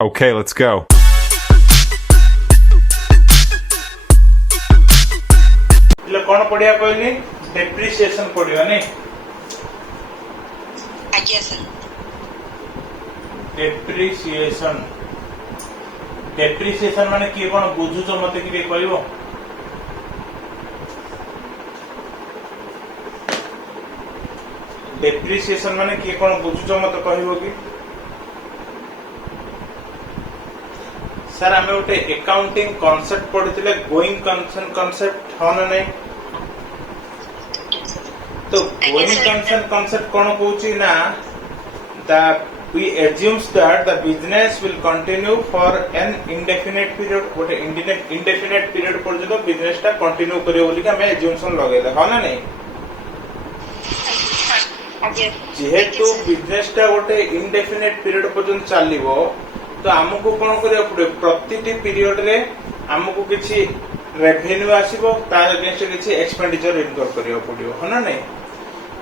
Okay, let's go. कौन पढ़िया कहली डेप्रिसिएशन पढ़िया नहीं आज्ञा सर डेप्रिसिएशन डेप्रिसिएशन माने किए कौन बुझुच मते कि कहबो डेप्रिसिएशन माने किए कौन बुझुच मते कहबो कि सर आमे उठे अकाउंटिंग कांसेप्ट पढ़िथिले गोइंग कंसर्न कांसेप्ट होना नहीं तो गोइंग कंसर्न कांसेप्ट कोन कहूची ना the we assumes that the business will continue for an indefinite period what indefinite period पर्यंत बिजनेस टा कंटिन्यू करियो बोली कि हमें assumption लगेला हो ना नहीं जेहेतु बिजनेस टा गोटे indefinite period पर्यंत चलिबो तो हमको कौन करिया पड़े प्रतिटी पीरियड रे हमको किछि रेवेन्यू आसीबो तार अगेंस्ट किछि एक्सपेंडिचर इनकर करियो पड़ियो हो ना नहीं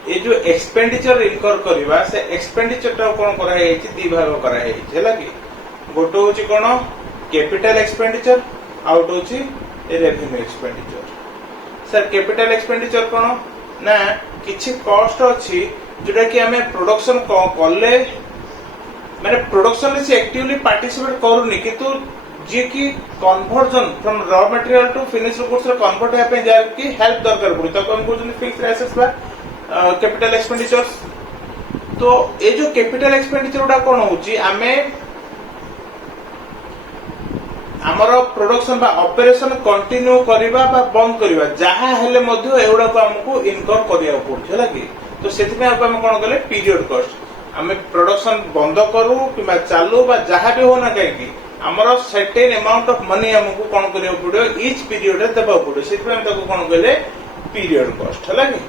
ये जो एक्सपेंडिचर इनकर करबा से एक्सपेंडिचर टा कोन करा है छि दी भाग करा है छला कि गोटो होछि कोन कैपिटल एक्सपेंडिचर आउट होछि revenue expenditure sir capital expenditure कोन ना किछि कॉस्ट अछि जेटा कि हमें प्रोडक्शन करले माने प्रोडक्शन से एक्टिवली पार्टिसिपेट करूनी किंतु जे कि conversion from raw material to finish goods रे कन्वर्ट या पे जाय कि हेल्प दरकार पड़ी तो हम कहउछन फिक्स्ड एसेट्स बा कैपिटल एक्सपेंडिचर्स तो ए जो कैपिटल एक्सपेंडिचर उडा कोन होची हमें हमरो प्रोडक्शन बा ऑपरेशन कंटिन्यू करबा बा बंद करबा जहा हेले मध्ये एउडा को हमको इनकर करिया पड़छ होला कि तो सेति में हम कोन गले पीरियड कॉस्ट हमें प्रोडक्शन बंद करू कि चालू बा जहा भी होना कहीं हमरो सर्टेन अमाउंट ऑफ मनी हमको कोन करियो पड़ो ईच पीरियड रे देबा पड़ो सेति में हम ताको कोन गले पीरियड कॉस्ट होला कि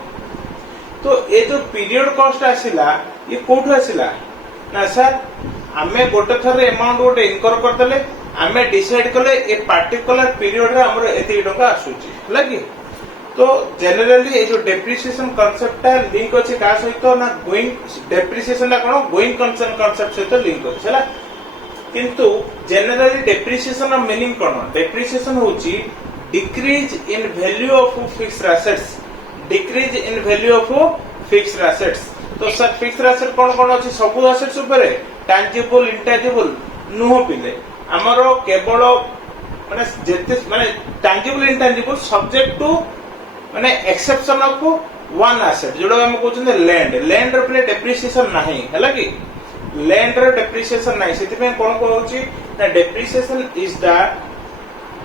तो ये जो पीरियड कॉस्ट आसिला ये कोठु आसिला ना सर हमें गोटे थर अमाउंट गोटे इनकर करदले हमें डिसाइड कले ए पर्टिकुलर पीरियड रे हमरो एति टका आसुची होला कि तो जनरली ये जो डेप्रिसिएशन कांसेप्ट है लिंक अछि का सहित ना गोइंग डेप्रिसिएशन ला कोन गोइंग कंसर्न कांसेप्ट सहित लिंक अछि होला किंतु जनरली डेप्रिसिएशन रा मीनिंग कोन डेप्रिसिएशन होची decrease in value of fixed assets decrease in value of fixed assets तो सर फिक्स्ड एसेट कोन कोन अछि सब एसेट्स ऊपर टैंजिबल इंटैंजिबल नुह पिले हमरो केवल माने जेते माने टैंजिबल इंटैंजिबल सब्जेक्ट टू माने एक्सेप्शन ऑफ वन एसेट जोडो हम कहउछन लैंड लैंड रे डेप्रिसिएशन नाही हैला कि लैंड रे डेप्रिसिएशन नाही सेति में कोन कहउची ना depreciation is the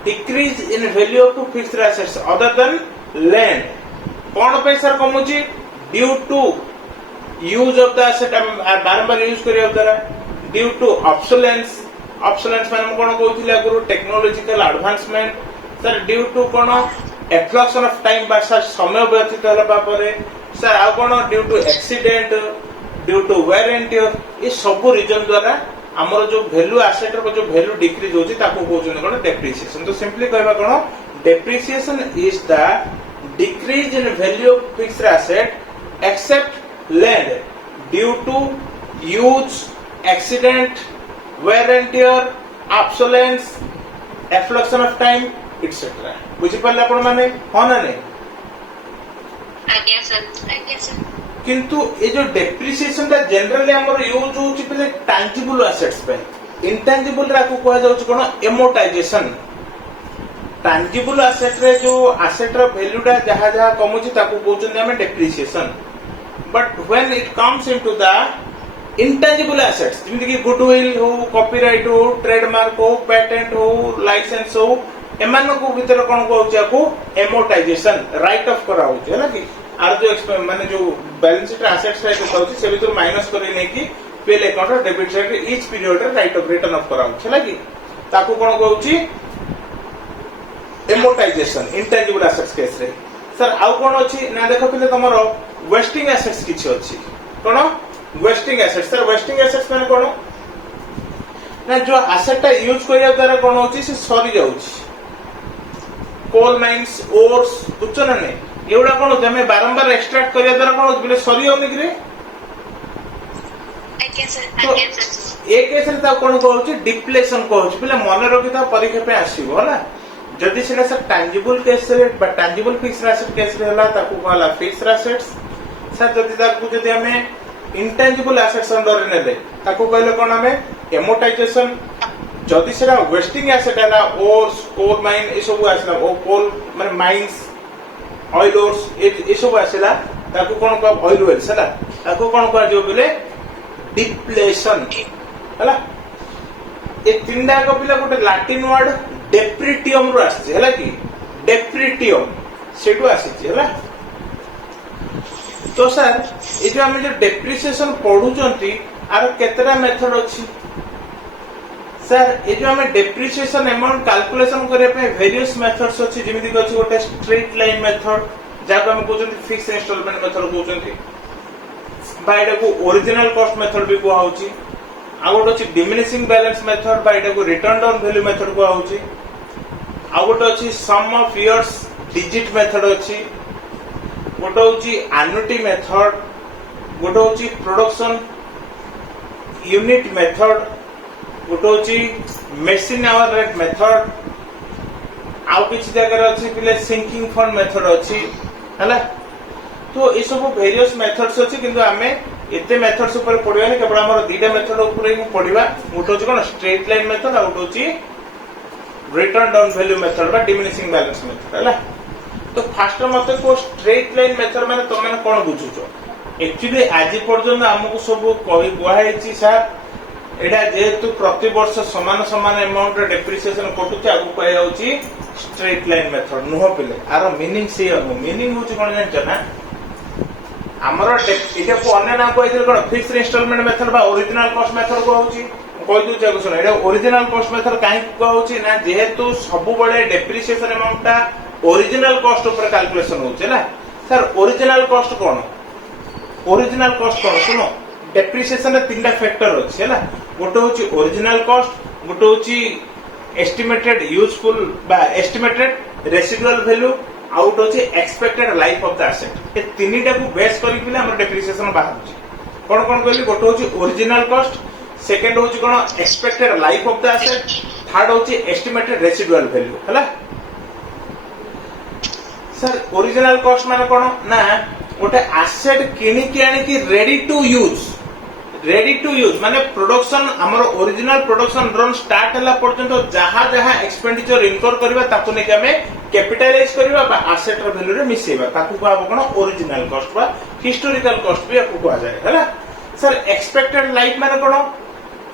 decrease in value of fixed assets other than land कोन पैसा कमुची due to use of the asset बारंबार यूज करियो द्वारा ड्यू टू ऑब्सोलेंस ऑब्सोलेंस माने कोन कहउथिले अगरु technological advancement sir due to कोन एक्सप्लोशन ऑफ टाइम बा सर समय व्यतीत होला पारे सर आ कोन due to accident due to wear and tear ये सब रीजन द्वारा हमर जो वैल्यू एसेट रो जो वैल्यू डिक्रीज होची ताको कहउछन कोन डेप्रिसिएशन तो सिंपली कहबा कोन depreciation is the decrease in value of fixed asset except land due to use, accident, wear and tear, obsolescence, effluxion of time, etc. बुझी पल्ला आपण माने हो ना नहीं आज्ञा सर किंतु ये जो डेप्रिसिएशन ता जनरली हमर यूज होची पले टैंजिबल एसेट्स पे इंटैंजिबल रा को कहा जाउछ कोन एमोर्टाइजेशन टैंजिबल एसेट रे जो एसेट रो वैल्यू टा जहा जहा कमुची ताको कहउछन हमें depreciation but when it comes into the intangible assets जिंदे कि गुडविल हो कॉपीराइट हो ट्रेडमार्क हो पेटेंट हो लाइसेंस हो एमान को भीतर कोन कहउछ को एमोर्टाइजेशन राइट ऑफ करा होछ हैला कि आर जो माने जो बैलेंस शीट एसेट्स रे कहउछ से भीतर माइनस करे नै कि पीएल अकाउंट डेबिट साइड रे ईच पीरियड रे राइट ऑफ रिटर्न ऑफ करा होछ हैला कि ताको कोन कहउछ एमोर्टाइजेशन इंटैंजिबल एसेट्स केस रे सर आउ कोन अछि ना देखो पले तमरो वेस्टिंग एसेट्स किछ अछि कोन wasting assets sir wasting assets माने कोन ना जो एसेट ता यूज करिया द्वारा कोन होछि से सरी जाउछि कोल माइंस ओर्स उच्चना ने एउडा कोन जमे बारंबार एक्सट्रैक्ट करिया द्वारा कोन होछि बले सरी होनि कि रे आज्ञा सर ए केस रे ता कोन कहउची डिप्लेशन कहउची पिला मन रखि ता परीक्षा पे आसीबो होला जदि सेटा सर टैंजिबल केस रे बा टैंजिबल फिक्स्ड एसेट केस रे होला ताकू कहला फिक्स्ड एसेट्स सर जदि ताकू जदि हमें इंटेंजिबल एसेट्स अंडर रे नेले ताकू कहले कोन हमें एमोर्टाइजेशन जदि सेटा वेस्टिंग एसेट हला ओर्स कोल माइन ए सब आसला ओ कोल माने माइंस ऑयल ओर्स ए सब आसला ताकू कोन कह ऑयल वेल्स हला ताकू कोन कह जो बोले डिप्लेशन हला ए तीनटा को पिला गोटे लैटिन वर्ड डेप्रिटियम रो आसी हला कि डेप्रिटियम सेटू आसी हला तो सर ए जो हम जो डेप्रिसिएशन पढुचंती आर केतरा मेथड अछि सर ए जो हम डेप्रिसिएशन अमाउंट कैलकुलेशन करे पे वेरियस मेथड्स अछि जेमिति कि अछि गोटे स्ट्रेट लाइन मेथड जाको हम कहउचंती फिक्स इंस्टॉलमेंट मेथड कहउचंती बा एटा को ओरिजिनल कॉस्ट मेथड भी को होउची आ गोटे अछि डिमिनिशिंग बैलेंस मेथड बा एटा को रिटर्न डाउन वैल्यू मेथड को होउची आ गोटे अछि सम ऑफ इयर्स डिजिट मेथड अछि गोटे होउची एन्युटी मेथड गोटे होउची प्रोडक्शन यूनिट मेथड गोटे होउची मशीन आवर रेट मेथड आउ किछि जगह अछि पिले सिंकिंग फंड मेथड अछि हला तो ये सब वेरियस मेथड्स अछि किंतु हमें एते मेथड्स ऊपर पढिबानी केवल हमर दीटा मेथड ऊपर ही पढिबा गोटे होची कोन स्ट्रेट लाइन मेथड आ गोटे होची रिटर्न डाउन वैल्यू मेथड बा डिमिनिशिंग बैलेंस मेथड हला तो फास्ट मते को स्ट्रेट लाइन मेथड माने तो माने कोन बुझुचो एक्चुअली आज पर्यंत हमकु सब कहि गुहाइछि सर एडा जेहेतु प्रति वर्ष समान समान अमाउंट रे डेप्रिसिएशन कटुची आगु कहि जाउची स्ट्रेट लाइन मेथड नुह पिले आरो मीनिंग से मीनिंग होची कोन जानछ ना हमरो एटा को अन्य नाम कहिदिल कोन फिक्स्ड इंस्टॉलमेंट मेथड बा ओरिजिनल कॉस्ट मेथड को होची कहि दउ जाको सुन एटा ओरिजिनल कॉस्ट मेथड काहे को होची ना जेहेतु सब बळे डेप्रिसिएशन अमाउंट ता ओरिजिनल कॉस्ट ऊपर कैलकुलेशन होचे ना सर ओरिजिनल कॉस्ट कोन सुनो डेप्रिसिएशन रे तीनटा फैक्टर अछि हैला गोटे होची ओरिजिनल कॉस्ट गोटे होची एस्टिमेटेड यूजफुल बा एस्टिमेटेड रेसिडुअल वैल्यू आउट होची expected life of the asset ए तीनटा को बेस करी पिले हमर डेप्रिसिएशन बाहर होची कोन कोन कहली गोटे होची ओरिजिनल कॉस्ट सेकंड होची कोन expected life of the asset third होची एस्टिमेटेड रेसिडुअल वैल्यू हैला सर ओरिजिनल कॉस्ट माने कोन ना गोटे एसेट किनी के आनी की रेडी टू यूज माने प्रोडक्शन हमर ओरिजिनल प्रोडक्शन रन स्टार्ट हला पर्यंत जहां जहां एक्सपेंडिचर इनकर करबा ताकू ने के हमें कैपिटलाइज करबा बा एसेट रो वैल्यू रे मिसेबा ताकू को आबो कोन ओरिजिनल कॉस्ट बा हिस्टोरिकल कॉस्ट भी आपको कहा जाय हला सर एक्सपेक्टेड लाइफ माने कोन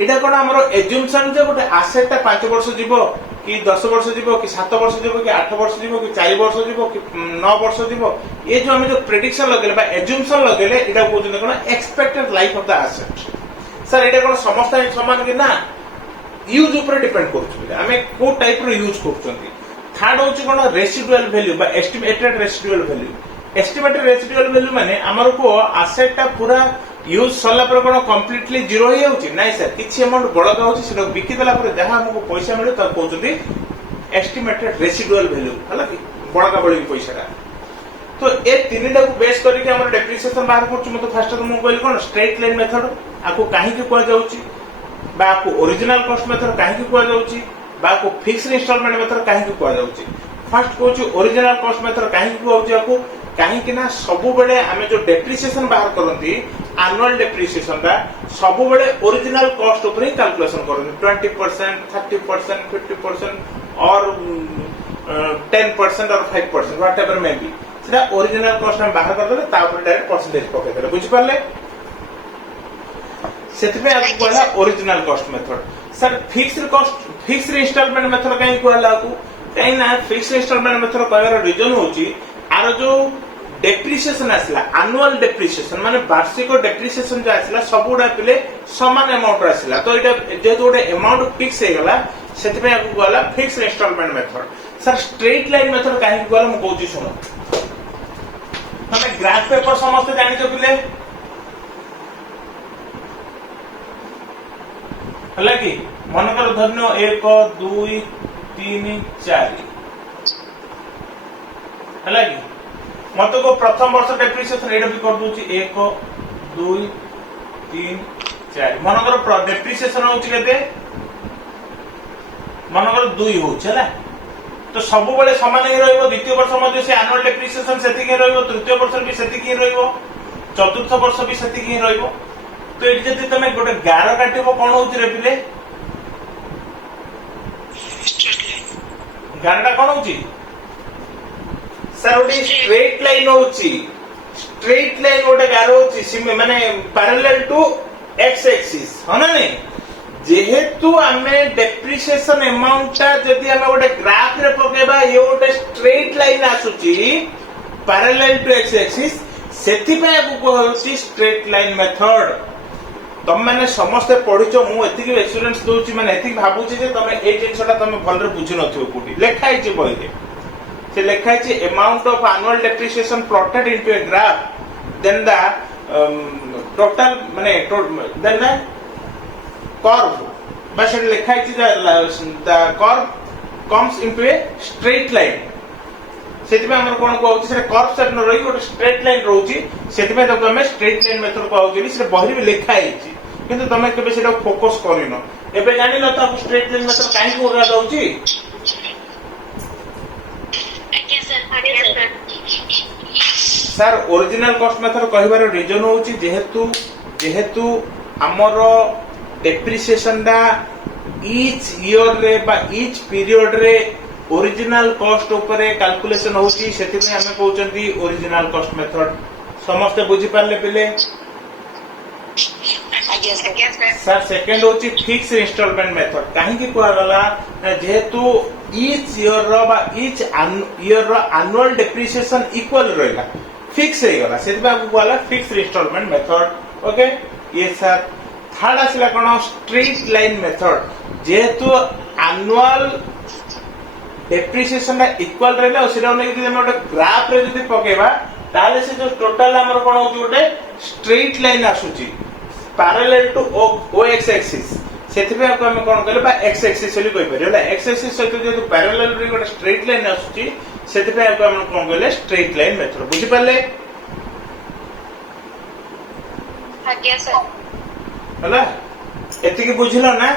एटा कोन हमर एज्यूमशन जे गोटे एसेट ता 5 वर्ष जीवो कि 10 वर्ष जीवो कि 7 वर्ष जीवो कि 8 वर्ष जीवो कि 4 वर्ष जीवो कि 9 वर्ष जीवो ये जो हमें जो प्रेडिक्शन लगेले बा एज्यूमशन लगेले एटा कहउछन कोन expected life of the asset sir एटा कोन समस्त समान कि ना यूज ऊपर डिपेंड करछु हमें को टाइप रो यूज करछंती थर्ड होची कोन रेसिडुअल वैल्यू बा एस्टिमेटेड रेसिडुअल वैल्यू माने हमर को एसेट ता पूरा यूज सला पर कोन कंप्लीटली जीरो हो जाउची नाही सर किछि अमाउंट बळका होची सेटा बिकि देला पर जहां हमको पैसा मिले त कहउछंती एस्टिमेटेड रेसिडुअल वैल्यू हला कि बळका बळी पैसाटा तो ए तीनटा को बेस करी के हमर डेप्रिसिएशन बाहर करछु मत फास्ट मु कहली कोन स्ट्रेट लाइन मेथड आको काहे के कोआ जाउची बा आको ओरिजिनल कॉस्ट मेथड काहे के कोआ जाउची बा आको फिक्स्ड इंस्टॉलमेंट मेथड काहे के कोआ जाउची फर्स्ट कहउची ओरिजिनल कॉस्ट मेथड काहे के कोआ जाउची आको काहे कि ना सब बेले हमें जो डेप्रिसिएशन बाहर करंती एनुअल डेप्रिसिएशन दा सब बेले ओरिजिनल कॉस्ट ऊपर ही कैलकुलेशन करंती 20% 30% 50% और 10% और 5% व्हाटएवर मे बी सेटा ओरिजिनल कॉस्ट हम बाहर कर देले ता ऊपर डायरेक्ट परसेंटेज पके देले बुझ पाले सेतबे आपको कहला original cost method sir fixed instalment method काहे कहला आपको काहे ना फिक्स्ड इंस्टॉलमेंट मेथड कहବାର रीजन होची आरो जो डेप्रिसिएशन आसला एनुअल डेप्रिसिएशन माने वार्षिक डेप्रिसिएशन जो आसला सबुडा पिले समान अमाउंट आसला तो एटा जेतो गोटे अमाउंट फिक्स हे गला सेति पे आपको कहला fixed instalment method sir straight line method काहे कहला म कहूची सुनो हमें ग्राफ पेपर समस्त जानि तो पिले हला कि मन कर धन्य 1 2 3 4 हला कि मत को प्रथम वर्ष डेप्रिसिएशन एडा भी कर दूची 1 2 3 4 मनकर डेप्रिसिएशन होची केते मनकर 2 होची हैला तो सब बेले समान ही रहइबो द्वितीय वर्ष मध्ये से एनुअल डेप्रिसिएशन सेति के रहइबो तृतीय वर्ष भी सेति के रहइबो चतुर्थ वर्ष भी सेति के रहइबो तो एटी जति तमे गोटे गार काटिबो कोन होची रे पिले गारडा कोन होची सर ओडी स्ट्रेट लाइन होची स्ट्रेट लाइन गोटे गार होची माने पैरेलल टू एक्स एक्सिस हो ना नहीं जेहेतु आमे डेप्रिसिएशन अमाउंट ता जदी आमे गोटे ग्राफ रे पकेबा ये गोटे स्ट्रेट लाइन आसुची पैरेलल टू एक्स एक्सिस सेति पे आपको होची स्ट्रेट लाइन मेथड तुम माने समस्त पढिचो मु एतिकी एक्सपीरियंस दोची माने एतिकी भाबुची जे तमे ए जिंसटा तमे भलरे बुझि नथियो कोठी लेखा हिची बही रे से लेखा हिची amount of annual depreciation plotted into a graph then the total माने देन द कर्व बस it लिखा है the curve comes into a straight line सेति में हमर कोन कहउची से कर्व सेट न रही गोटे स्ट्रेट लाइन रहउची सेति में तो हम स्ट्रेट लाइन मेथड कहउची से बही भी लिखा हिची किंतु तमे केबे सेटा फोकस करिनो एबे जानि न त स्ट्रेट लाइन मेथड काहे को उगा दउची सर ओरिजिनल कॉस्ट मेथड कहिबार रीजन होउची जेहेतु हमर डेप्रिसिएशन दा ईच ईयर रे बा ईच पीरियड रे ओरिजिनल कॉस्ट ऊपर कैलकुलेशन होची सेति में हमें कहउचंती ओरिजिनल कॉस्ट मेथड समस्त बुझी पारले पिले सर सेकंड होची फिक्स इंस्टॉलमेंट मेथड काहे की कोआ गला जेहेतु ईच ईयर रो बा ईच ईयर रो एनुअल डेप्रिसिएशन इक्वल रहला फिक्स हे गला सेति में आपको बोला फिक्स इंस्टॉलमेंट मेथड ओके ये सर थर्ड आसला कोन स्ट्रेट लाइन मेथड जेहेतु एनुअल डेप्रिसिएशन इक्वल रहला ओसिरा नै कि हम गोटे ग्राफ रे जदी पकेबा ताले से जो टोटल हमर कोन होची गोटे स्ट्रेट लाइन आसुची पैरेलल टू ओ एक्स एक्सिस सेति पे हम कोन करबा एक्स एक्सिस ले कहि परियोला एक्स एक्सिस सहित जो पैरेलल रे गोटे स्ट्रेट लाइन आसुची सेति पे हम कोन कहले स्ट्रेट लाइन मेथड बुझि पाले आज्ञा सर होला एतिकी बुझिलो ना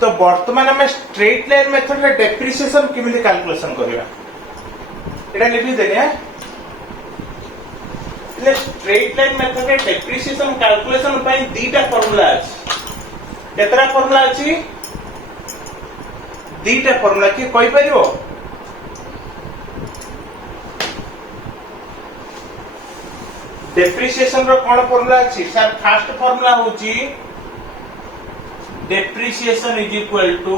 तो वर्तमान हम स्ट्रेट लाइन मेथड रे डेप्रिसिएशन किमिति कैलकुलेशन करिवा एटा लिखि देने ले स्ट्रेट लाइन मेथड रे डेप्रिसिएशन कैलकुलेशन पई दीटा फार्मूला अछि केतरा फार्मूला अछि दीटा फार्मूला की कहि परिबो डेप्रिसिएशन रो कोन फार्मूला अछि सर फर्स्ट फार्मूला होची depreciation is equal to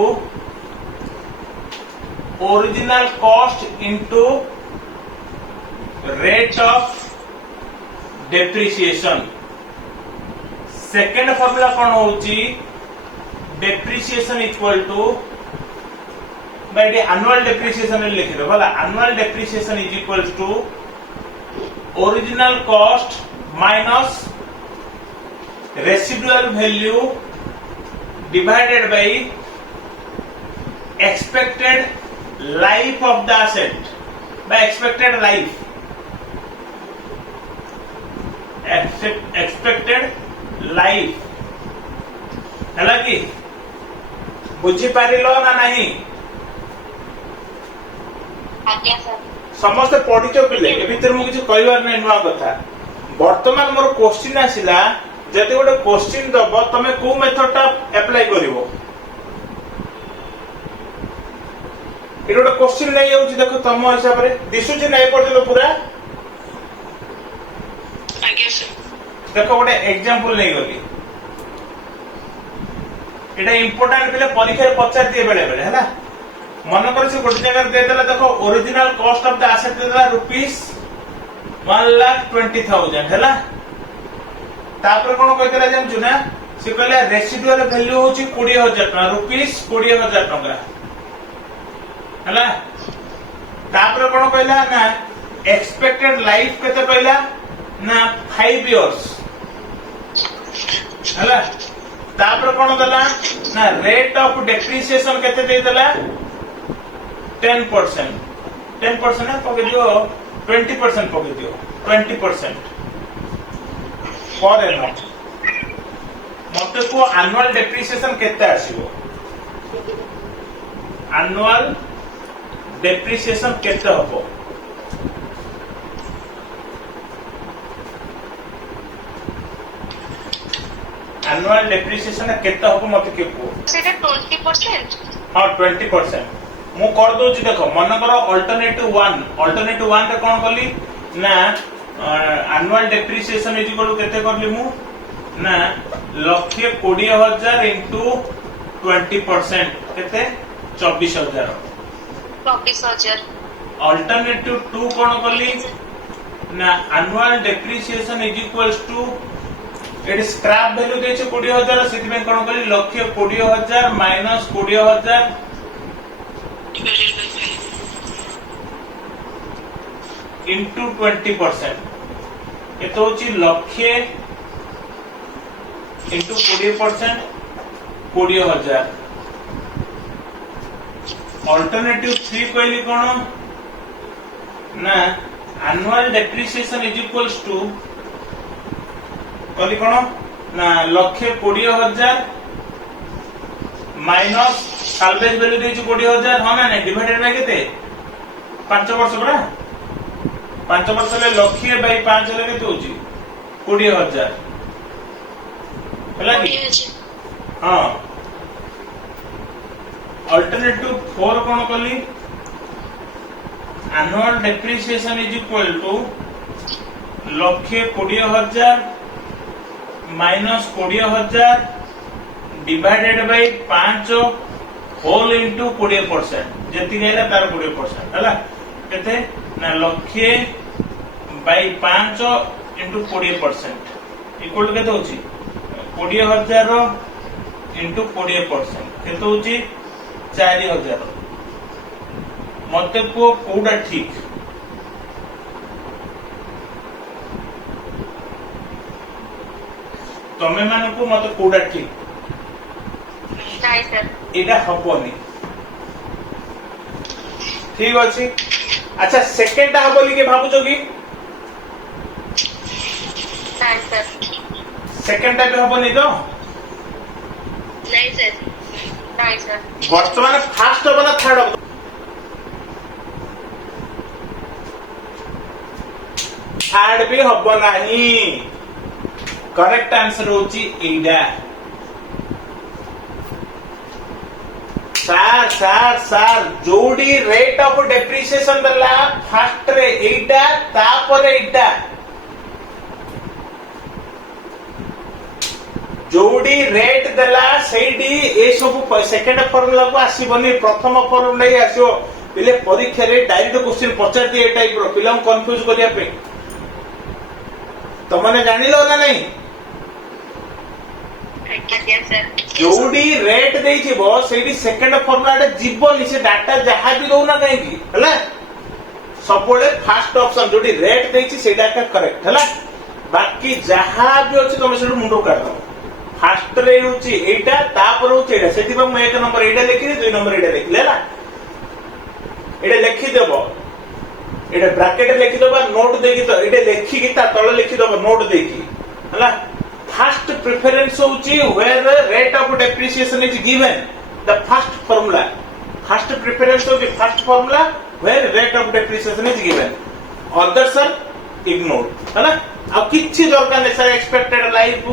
original cost into rate of depreciation second formula कोन होची depreciation equal to by the annual depreciation लिखि दो भला annual depreciation is equal to original cost minus residual value divided by expected life of the asset by expected life हैला कि बुझी पारिलो ना नहीं आज्ञा सर समस्त पढ़िचो पिले ए भीतर मु किछ कहबार नै नुवा कथा वर्तमान मोर क्वेश्चन आसिला जति गोटे क्वेश्चन दबो तमे को मेथडटा अप्लाई करिवो ए गोटे क्वेश्चन नै होउची देखो तम हिसाब रे दिसु जे नै पड़लो पूरा आज्ञा सर देखो गोटे एग्जांपल नै गली एटा इंपोर्टेंट पिले परीक्षा रे पचार दिए बेले बेले हैला मन कर से गोटे जगह दे देला देखो original cost of the asset देला रुपीस 1,20,000 हैला तापर कोन कहि देला जानछु ना से कहला रेसिडुअल वैल्यू होची 20,000 टका रुपीस 20,000 टका हैला तापर कोन कहला ना एक्सपेक्टेड लाइफ केते कहला ना 5 इयर्स हैला तापर कोन देला ना रेट ऑफ डेप्रिसिएशन केते दे देला 10% 10% है पके दियो 20% पके दियो 20% पर एनम मते को एनुअल डेप्रिसिएशन केते आसीबो एनुअल डेप्रिसिएशन केते हबो एनुअल डेप्रिसिएशन केते हबो मते के को सेटा 20%। हां 20% मु कर दोची देखो मन करो अल्टरनेटिव 1 रे कोन कली ना एनुअल डेप्रिसिएशन इज इक्वल केते करली मु ना 1,20,000 इनटू 20% केते 24,000 24,000। अल्टरनेटिव 2 कोन कली ना annual depreciation is equals to एटी स्क्रैप वैल्यू देचे 20,000 सेति में कोन कली 1,20,000 माइनस 20,000 डिवाइडेड बाय 5 इनटू 20%। ये तो होची लक्ष्य इनटू 20% 20,000। अल्टरनेटिव 3 कहली कोन ना annual depreciation is equals to कहली कोन ना 1,20,000 माइनस साल्वेज वैल्यू देची 20,000 हां ना डिवाइडेड बाय केते 5 वर्ष बरा 5 वर्ष ले लक्ष्य बाय 5 ले केते होची 20,000 हला की हां अल्टरनेटिव 4 कोन कली annual depreciation is equal to 1,20,000 minus 20,000 divided by 5 whole into 20% जेति गैला तार 20% हला केते ना लक्ष्य बाय 5 इनटू 20% इक्वल केते होची 20,000 इनटू 20% केते होची 4,000 मते को कोडा ठीक तमे मान को मते कोडा ठीक नाइ सर एटा हबोनी ठीक अछि अच्छा सेकंड हबोली के भाबुचो की नाइ सर सेकंड टाइप हबोनी तो नाइ सर नाइ सर वर्तमान फास्ट हबो ना थर्ड हबो थर्ड भी हबो नाही करेक्ट आंसर होची एडा सार सार सार जोड़ी रेट ऑफ डेप्रिसिएशन दला फास्ट रे एटा तापर एटा जोड़ी रेट दला सेडी ए सब सेकंड फॉर्मूला को आसीबनी प्रथम फॉर्मूला ही आसीबो पिले परीक्षा रे डायरेक्ट क्वेश्चन पचार दिए टाइप रो पिलम कंफ्यूज करिया पे तमने जानिलो ना नहीं जोड़ी रेट देइछि बो सेडी सेकंड फॉर्मूला जीवनी से डाटा जहा भी दउना काहे की हला सबले फर्स्ट ऑप्शन जोड़ी रेट देइछि सेडा का करेक्ट हला बाकी जहा भी अछि तुम सेडू मुंडो काट दो फर्स्ट रे होछि एटा तापर होछि एटा सेति पर मैं एक नंबर एटा लिखि दे 2 नंबर एटा लिखले हला एटा लिखि देबो एटा ब्रैकेट लिखि देबो नोट देकी तो एटा लिखि की ता तळे लिखि देबो नोट देकी हला फर्स्ट प्रेफरेंस होची where the rate of depreciation is given the first formula first preference होची first formula where rate of depreciation is given others are ignored है ना अब किछि दरकार नै सर एक्सपेक्टेड लाइफ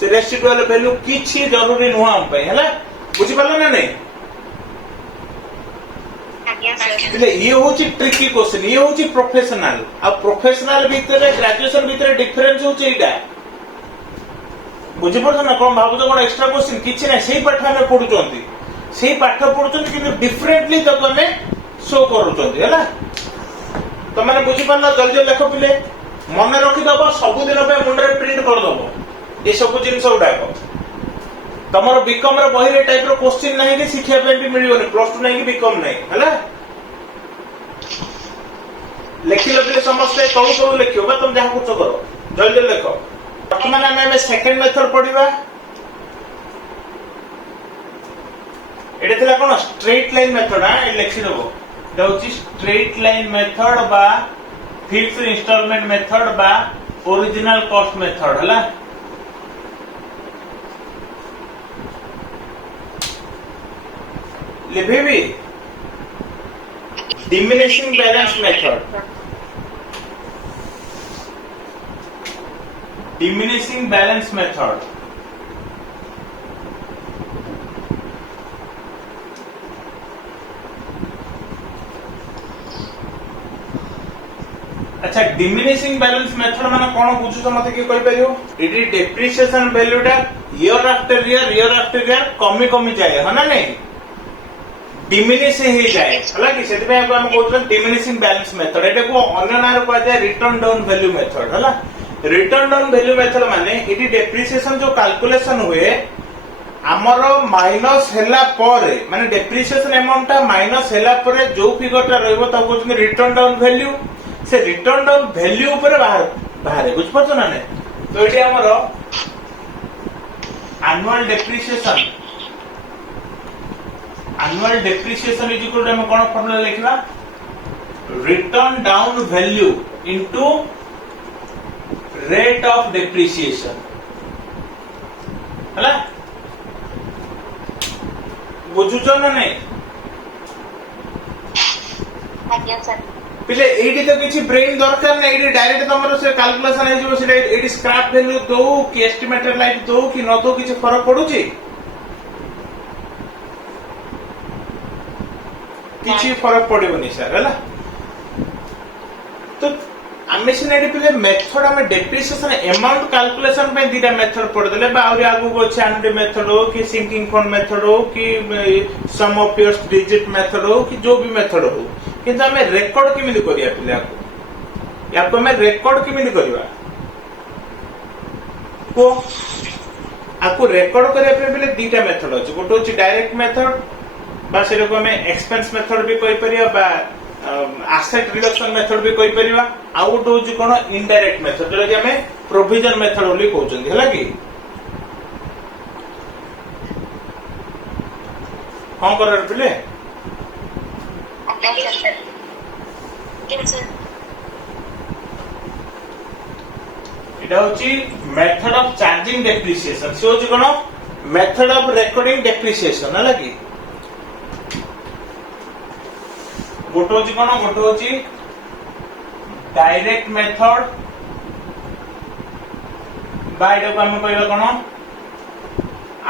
से रेसिडुअल वैल्यू किछि जरूरी नुहा हम पे हैला बुझि पालो ना नहीं એટલે ये होची ट्रिकी क्वेश्चन ये होची प्रोफेशनल अब प्रोफेशनल भीतर ग्रेजुएशन भीतर डिफरेंस होची एटा बुझी पड़छ ना कोन भाबु तो कोन एक्स्ट्रा क्वेश्चन किछि नै सेही पाठ में पढुचंती सेही पाठ पढुचंती किंतु डिफरेंटली तो तमे शो करूचंती हैला तो माने बुझी पड़ला जल्दी लेखो पिले मन रखि दबो सब दिन पे मुंडरे प्रिंट कर दबो ए सब जिंस उडाको तमरो बीकॉम रे बहिरे टाइप रो क्वेश्चन नाही कि शिक्षा पे भी मिलियोनी प्लस 2 नाही कि बीकॉम नाही हैला लेखिलो पिले समस्त कौ कौ लेखियो बा तुम जहा कुछ करो जल्दी लेखो वर्तमान हमें सेकंड मेथड पढ़िबा एटे थिला कोन स्ट्रेट लाइन मेथड आ ए लिखि देबो दउची स्ट्रेट लाइन मेथड बा फिक्स्ड इंस्टॉलमेंट मेथड बा ओरिजिनल कॉस्ट मेथड हला लिखेबी diminishing balance method diminishing balance method अच्छा डिमिनिशिंग बैलेंस मेथड माने कोन बुझुछ मते के कहि परियो इट इज डेप्रिसिएशन वैल्यूटा ईयर आफ्टर ईयर कमी कमी जाए है ना नहीं डिमिनिश ही जाए हला कि सेति पे हम कहउछन डिमिनिशिंग बैलेंस मेथड एटा को अन्य नाम को जाय रिटर्न डाउन वैल्यू मेथड हला रिटर्न डाउन वैल्यू मेथड माने इट डेप्रिसिएशन जो कैलकुलेशन हुए हमर माइनस हैला परे माने डेप्रिसिएशन अमाउंट ता माइनस हैला परे जो फिगरटा रहबो ता कहउछन रिटर्न डाउन वैल्यू से रिटर्न डाउन वैल्यू ऊपर बाहर बुझ पड़छ ना ने तो एटी हमर annual depreciation is equal to हम कोन फॉर्मूला लिखबा written down value into rate of depreciation हला बुझुछ ना नहीं ଆଜ୍ଞା ସାର୍ पिले एडी तो किछि ब्रेन दरकार नै एडी डायरेक्ट तमरो से कैलकुलेशन हे जो से एडी स्क्रैप वैल्यू दो कि एस्टिमेटेड लाइफ दो कि न दो किछि फरक पडुछि किछि फरक पडिबनी सर हला तो आमे सिनेडी पिले मेथड हमें डेप्रिसिएशन अमाउंट कैलकुलेशन पे दीटा मेथड पड़ देले बा और आगु को छै एनुटी मेथड हो कि सिंकिंग फंड मेथड हो कि सम ऑफ योर डिजिट मेथड हो कि जो भी मेथड हो किंतु हमें रेकॉर्ड किमिति करिया पिले याको हमें रेकॉर्ड किमिति करिवा को आको रेकॉर्ड करिया पे पिले दीटा मेथड अछि गोटो अछि डायरेक्ट मेथड बा सेरो को हमें एक्सपेंस मेथड भी कहि परिया बा एसेट रिडक्शन मेथड भी कहि परिवा आ गोटो होछि कोन इनडायरेक्ट मेथड जो कि हमें प्रोविजन मेथड बोली कहउछन हला कि कोन करर पिले ଆଜ୍ଞା ସାର୍ କେମିତି ସାର୍ এটা হচ্ছে মেথড অফ চার্জিং ডেপ্রিসিয়েশন সে হচ্ছে কোন মেথড অফ রেকর্ডিং ডেপ্রিসিয়েশন হলা কি গোটো হচ্ছে কোন গোটো হচ্ছে ডাইরেক্ট মেথড বা এটাকে আমি কইবা কোন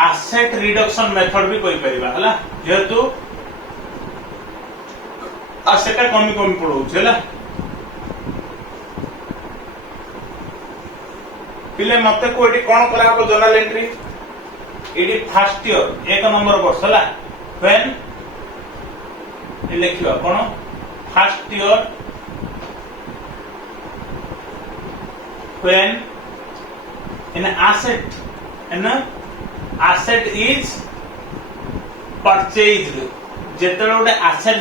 asset reduction method भी कहि परिबा हला जेहेतु asset कमी कमी पड़ो छला पिले मते को एडी कोन करा हो जर्नल एंट्री एडी फर्स्ट ईयर एक नंबर वर्ष हला व्हेन ए लिखिबा कोन first year when an asset is purchased जेतले गोटे asset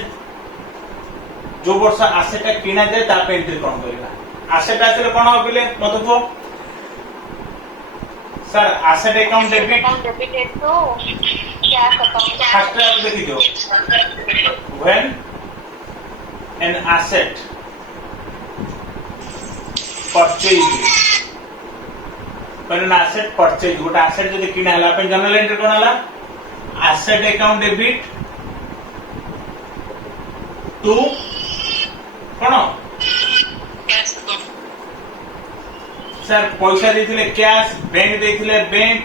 जो वर्ष asset किना जाए ता पे एंट्री कोन करिवा asset आसले कोन हो बिले मत को सर asset account debit तो क्या अकाउंट फर्स्ट आप देखि दो when an asset purchased when an asset purchase गोटे asset जदि किना हला पे जनरल एंट्री कोन हला asset account debit to cone sir पैसा देथिले कैश बैंक देथिले बैंक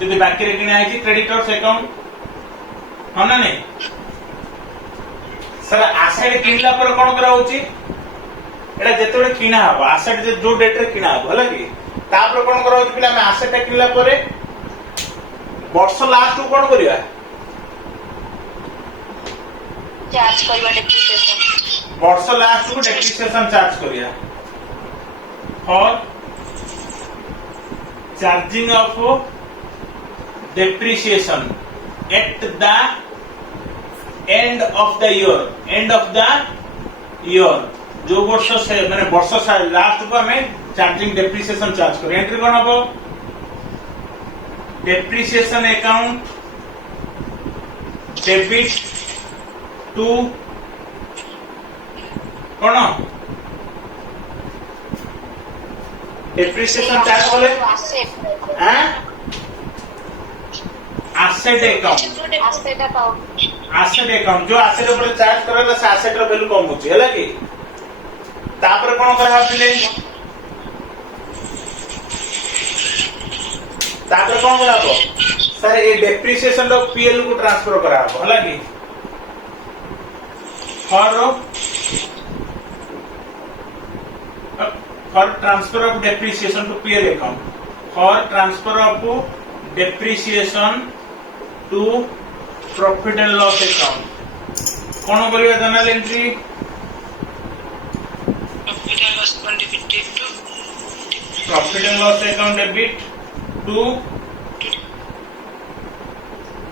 जदि बाकी रे किना है क्रेडिटर्स अकाउंट हो ना नहीं सर asset किनला पर कोन करा होची एटा जेतबे किना हबो asset जो डेट रे किना हबो हला कि तापर कोन करा होची पिला हम asset किनला परे वर्ष लास्ट कोन करिया चार्ज करवा डेप्रिसिएशन वर्ष लास्ट को डेप्रिसिएशन चार्ज करिया और charging of depreciation at the end of the year जो वर्ष से माने वर्ष से लास्ट को हमें चार्जिंग डेप्रिसिएशन चार्ज करें एंट्री कोन हो डेप्रिसिएशन अकाउंट डेबिट टू कोन डेप्रिसिएशन चार्ज बोले हां asset asset account asset account. Asset account जो एसेट ऊपर चार्ज करला से एसेट रो वैल्यू कम होची हैला कि तापर कोन करा हबले तापर कोन करा हो सर ए डेप्रिसिएशन रो पीएल को ट्रांसफर करा हो हैला कि for transfer of depreciation to PL account for transfer of depreciation to profit and loss account कौन करिया general entry profit and loss account debit to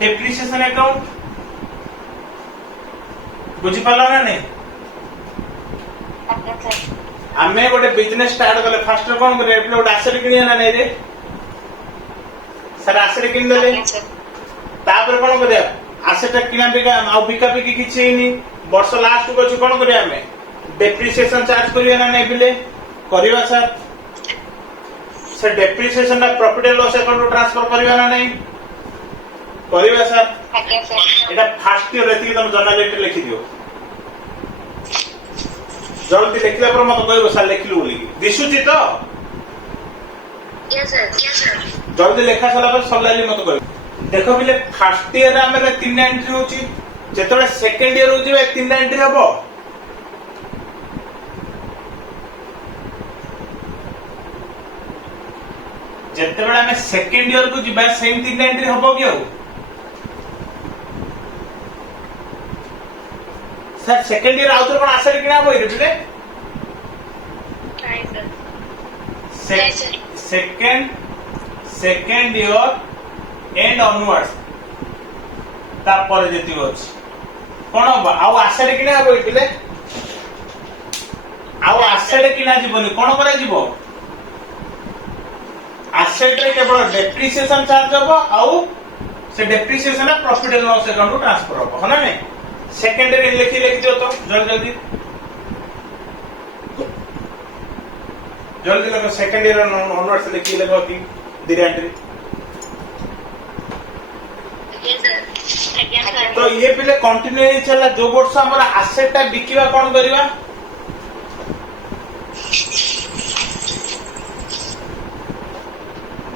depreciation account बुझी पाला ना नहीं Yes, sir. आमे गोटे बिजनेस स्टार्ट कले फास्ट कोन करे एप्ले गोटे एसेट किनिया ना नै रे सर एसेट किन देले Yes, sir. तापर कोन करे एसेट किना बिका आ बिका बिकी किछि हेनी वर्ष लास्ट को छि कोन करे आमे डेप्रिसिएशन चार्ज करिया ना नै बिले करिवा सर सर डेप्रिसिएशन ना profit and loss account transfer करिवा ना नै करिवा सर Yes, sir. एटा फास्ट ईयर एति तुम जर्नल लेटर लिखि दियो जल्दी लिखला पर मत कहबो सर लिखलु बोली दिसुची तो Yes, sir. Yes, sir. जल्दी लेखा सला पर सबलाली मत कहबो देखो बिले फर्स्ट ईयर रे हमरे तीन एंट्री होची जेतबे सेकंड ईयर होची बे तीन एंट्री हबो जेतबे हमें सेकंड ईयर को जिबा सेम तीन एंट्री हबो कि हो सर सेकंड ईयर आउटर कोन आसरे किना होई रे Right, sir. Yes, sir. Second year and onwards तापर जेति होछ कोन हो आउ आसरे किना होई बिले आउ आसरे किना जीवनी कोन करे जीवो एसेट रे केवल डेप्रिसिएशन चार्ज हबो आउ से depreciation profit and loss account को ट्रांसफर हबो हना नै सेकंड रे लिखि दियो तो जल्दी जल्दी लगो सेकंड ईयर ऑनवर्ड्स लिखि लगो कि दी entry Yes, sir. Again, sir. तो ये पिले कंटिन्यू चला जो वर्ष हमरा एसेट बिकिवा कोन करिवा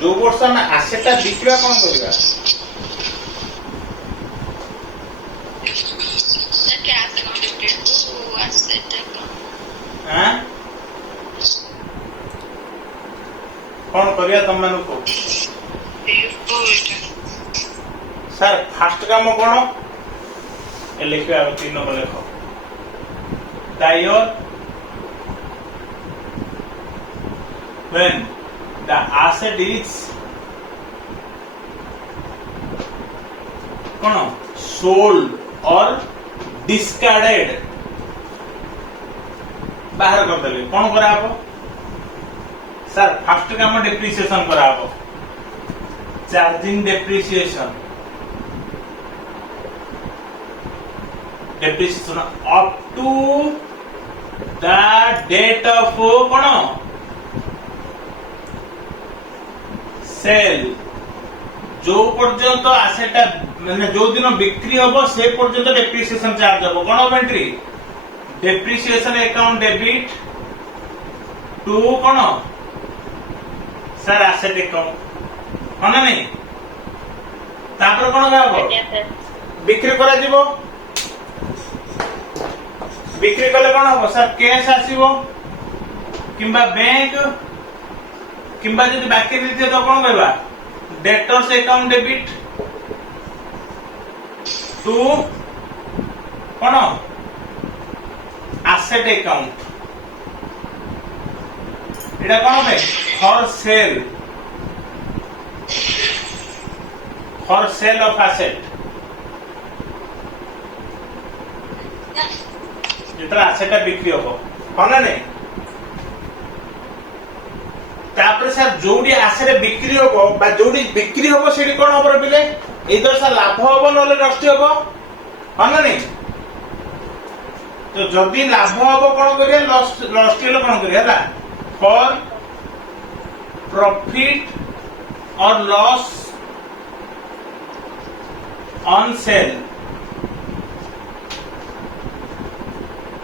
जो वर्ष हम asset बिकिवा cone करिवा Sir, cash account debit to asset account. हां कोन करिया तुम मानु को सर फास्ट काम कोन ए लिखिया तीन नंबर लिखो दायर when the asset is cone sold or discarded बाहर कर देले कोन करा हबो सर फर्स्ट काम डेप्रिसिएशन करा हबो charging depreciation up to the date of कोन सेल जो पर्यंत एसेटा माने जो दिन बिक्री होबो से पर्यंत डेप्रिसिएशन चार्ज होबो कोन entry depreciation account debit to कोन सर एसेट अकाउंट होना नहीं तापर कोन गाबो Yes, sir. बिक्री करा जीवो बिक्री कले कोन हो सर कैश आसीबो किंबा बैंक किंबा जदि बाकी रीते तो कोन कहबा डेटर्स अकाउंट डेबिट टू कोन एसेट अकाउंट एटा कोन बे फॉर सेल ऑफ एसेट जितना एसेट बिक्री हो ना नहीं तापर सर जोडी एसेट बिक्री हो बा जोडी बिक्री हो सेडी कोन होबो बिले इधर से लाभ होबो नले नष्ट होबो ना नहीं तो जदी लाभ होबो कोन करिया लॉस केलो कोन करिया हला फॉर प्रॉफिट और लॉस ऑन सेल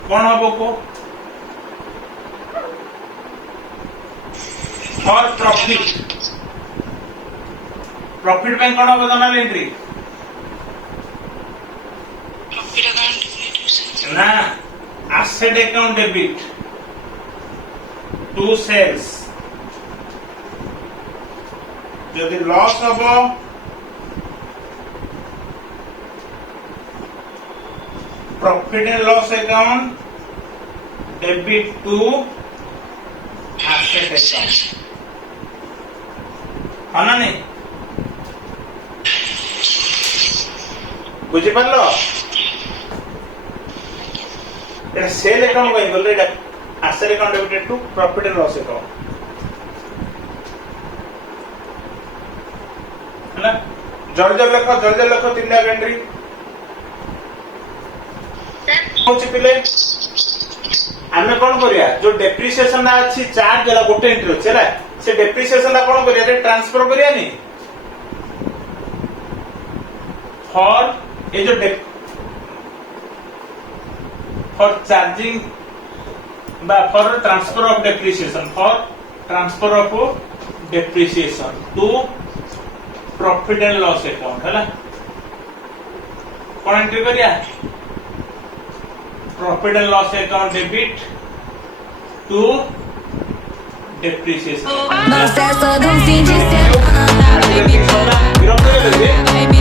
कौन हम को फॉर प्रॉफिट प्रॉफिट बैंक कौन हम जनरल एंट्री प्रॉफिट अकाउंट ना asset account debit to sales যদি লস হব profit and loss account debit to asset account हाँ ना नहीं बुझी पारलो এটা সেল অ্যাকাউন্ট কই বললে এটা asset account debited to profit and loss account ହେଲା ଜଲ୍ଦି ଲେଖ ତିନିଟା ଏଣ୍ଟ୍ରି ହଉଛି ପିଲେ ଆମେ କଣ କରିବା ଯୋଉ ଡେପ୍ରିସିଏସନ ଟା ଅଛି ଚାର୍ଜ ହେଲା ଗୋଟେ ଏଣ୍ଟ୍ରି ଅଛି ହେଲା ସେ ଡେପ୍ରିସିଏସନ ଟା କଣ କରିବା ଟ୍ରାନ୍ସଫର କରିବାନି ଫର ଏ ଯୋଉ for charging by for transfer of depreciation to profit and loss account है कौन एंट्री करिया profit and loss account debit to depreciation Não cessa do fim de semana, baby.